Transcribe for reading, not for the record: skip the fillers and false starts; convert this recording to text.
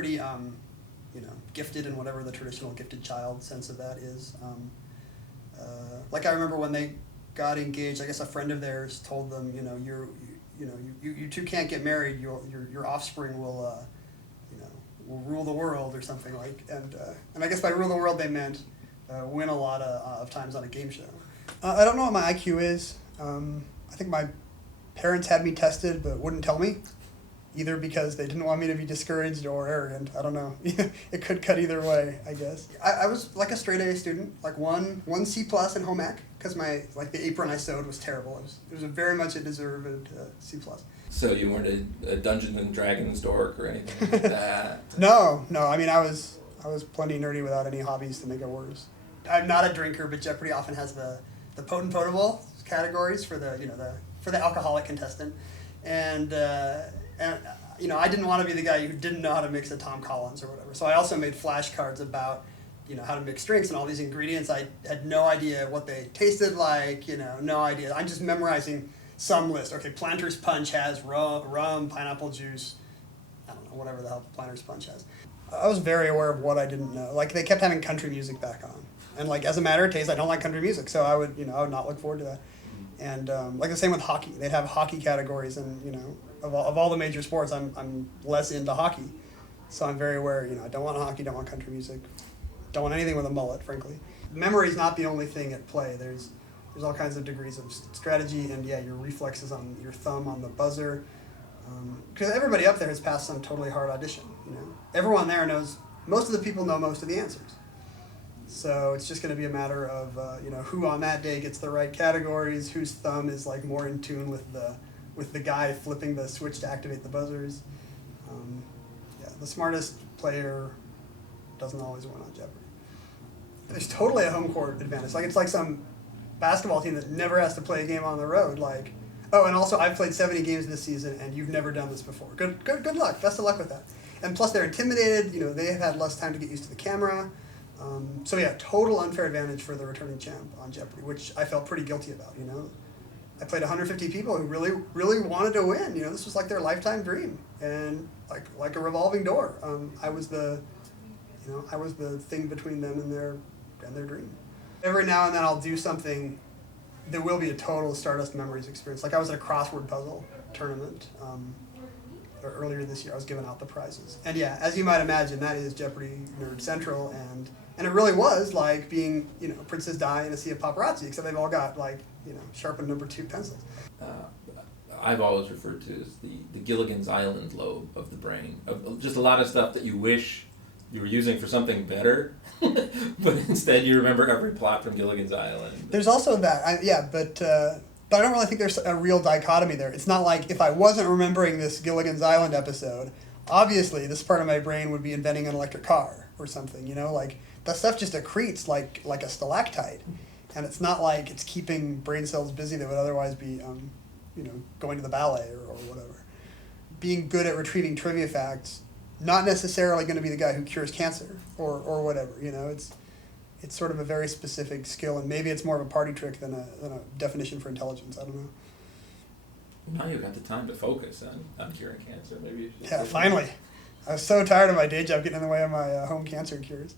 pretty, gifted in whatever the traditional gifted child sense of that is. Like I remember when they got engaged, I guess a friend of theirs told them, you two can't get married. Your offspring will rule the world or something like. And I guess by rule the world they meant win a lot of times on a game show. I don't know what my IQ is. I think my parents had me tested but wouldn't tell me, either because they didn't want me to be discouraged or arrogant. I don't know. It could cut either way, I guess. I was like a straight A student, like one C+ in home ec, because the apron I sewed was terrible. It was very much a deserved C+. So you weren't a Dungeons and Dragons dork or anything like that? No. I mean, I was plenty nerdy without any hobbies to make it worse. I'm not a drinker, but Jeopardy often has the quotable categories for the alcoholic contestant, and I didn't want to be the guy who didn't know how to mix a Tom Collins or whatever. So I also made flashcards about how to mix drinks and all these ingredients. I had no idea what they tasted like. No idea. I'm just memorizing some list. Okay, Planter's Punch has rum, pineapple juice. I don't know, whatever the hell Planter's Punch has. I was very aware of what I didn't know. Like, they kept having country music back on. And, like, as a matter of taste, I don't like country music, so I would not look forward to that. And, like, the same with hockey. They'd have hockey categories, and, of all the major sports, I'm less into hockey. So I'm very aware, I don't want hockey, don't want country music, don't want anything with a mullet, frankly. Memory is not the only thing at play. There's all kinds of degrees of strategy, and, your reflexes on your thumb on the buzzer. Because everybody up there has passed some totally hard audition, Everyone there knows, most of the people know most of the answers. So it's just going to be a matter of, who on that day gets the right categories, whose thumb is, like, more in tune with the guy flipping the switch to activate the buzzers. The smartest player doesn't always win on Jeopardy. There's totally a home court advantage. Like, it's like some basketball team that never has to play a game on the road. Like, oh, and also I've played 70 games this season, and you've never done this before. Good luck. Best of luck with that. And plus, they're intimidated. They have had less time to get used to the camera. Total unfair advantage for the returning champ on Jeopardy, which I felt pretty guilty about. I played 150 people who really, really wanted to win. This was like their lifetime dream, and like a revolving door. I was the thing between them and their dream. Every now and then I'll do something. There will be a total Stardust Memories experience. Like, I was at a crossword puzzle tournament earlier this year. I was giving out the prizes, and as you might imagine, that is Jeopardy Nerd Central, and it really was like being Princess Di in a sea of paparazzi, except they've all got sharpened number 2 pencils. I've always referred to as the Gilligan's Island lobe of the brain. Just a lot of stuff that you wish you were using for something better, but instead you remember every plot from Gilligan's Island. There's also that, but I don't really think there's a real dichotomy there. It's not like if I wasn't remembering this Gilligan's Island episode, obviously this part of my brain would be inventing an electric car or something, like that stuff just accretes like a stalactite. And it's not like it's keeping brain cells busy that would otherwise be, going to the ballet or whatever. Being good at retrieving trivia facts, not necessarily going to be the guy who cures cancer or whatever. It's sort of a very specific skill, and maybe it's more of a party trick than a definition for intelligence. I don't know. Now you've got the time to focus on curing cancer. Maybe you should. Finally. I was so tired of my day job getting in the way of my home cancer cures.